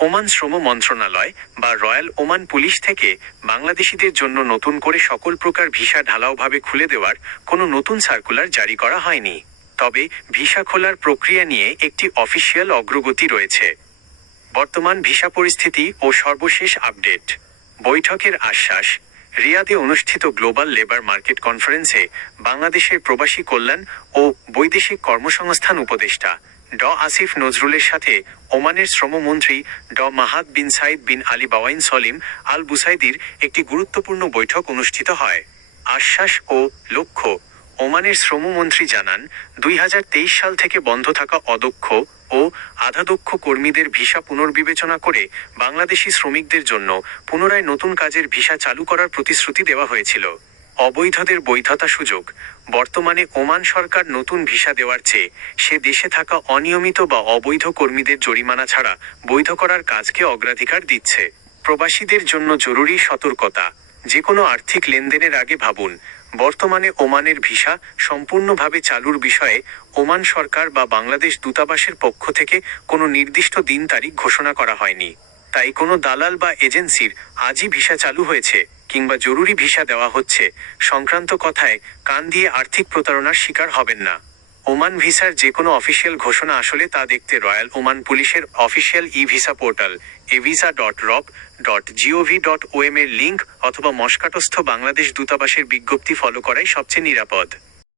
Oman শ্রম মন্ত্রণালয় বা রয়্যাল ওমান পুলিশ থেকে বাংলাদেশিদের জন্য নতুন করে সকল প্রকার ভিসা ঢালাওভাবে খুলে দেওয়ার কোনো নতুন সার্কুলার জারি করা হয়নি। তবে ভিসা খোলার প্রক্রিয়া নিয়ে একটি অফিসিয়াল অগ্রগতি রয়েছে। বর্তমান ভিসা পরিস্থিতি ও সর্বশেষ আপডেট। বৈঠকের আশ্বাস। রিয়াদে অনুষ্ঠিত গ্লোবাল লেবার মার্কেট কনফারেন্সে বাংলাদেশের প্রবাসী কল্যাণ ও বৈদেশিক কর্মসংস্থান উপদেষ্টা আসিফ নজরুলের সাথে ওমানের শ্রমমন্ত্রী মাহাদ বিন সাইদ বিন আলী বাওয়াইন সলিম আল বুসাইদির একটি গুরুত্বপূর্ণ বৈঠক অনুষ্ঠিত হয়। আশ্বাস ও লক্ষ্য। ওমানের শ্রমমন্ত্রী জানান, 2023 সাল থেকে বন্ধ থাকা অদক্ষ ও আধাদক্ষ কর্মীদের ভিসা পুনর্বিবেচনা করে বাংলাদেশি শ্রমিকদের জন্য পুনরায় নতুন কাজের ভিসা চালু করার প্রতিশ্রুতি দেওয়া হয়েছিল। অবৈধদের বৈধতা সুযোগ। বর্তমানে ওমান সরকার নতুন ভিসা দেওয়ার চেয়ে সে দেশে থাকা অনিয়মিত বা অবৈধ কর্মীদের জরিমানা ছাড়া বৈধ করার কাজকে অগ্রাধিকার দিচ্ছে। প্রবাসীদের জন্য জরুরি সতর্কতা। যে কোনো আর্থিক লেনদেনের আগে ভাবুন। বর্তমানে ওমানের ভিসা সম্পূর্ণভাবে চালুর বিষয়ে ওমান সরকার বা বাংলাদেশ দূতাবাসের পক্ষ থেকে কোনো নির্দিষ্ট দিন তারিখ ঘোষণা করা হয়নি। তাই কোনো দালাল বা এজেন্সির আজই ভিসা চালু হয়েছে কিংবা জরুরি ভিসা দেওয়া হচ্ছে সংক্রান্ত কথায় কান দিয়ে আর্থিক প্রতারণার শিকার হবেন না। ওমান ভিসার যে কোনো অফিসিয়াল ঘোষণা আসলে তা দেখতে রয়্যাল ওমান পুলিশের অফিসিয়াল ভিসা পোর্টাল evisa.rob.gov.om এর লিঙ্ক অথবা মস্কাটস্থ বাংলাদেশ দূতাবাসের বিজ্ঞপ্তি ফলো করাই সবচেয়ে নিরাপদ।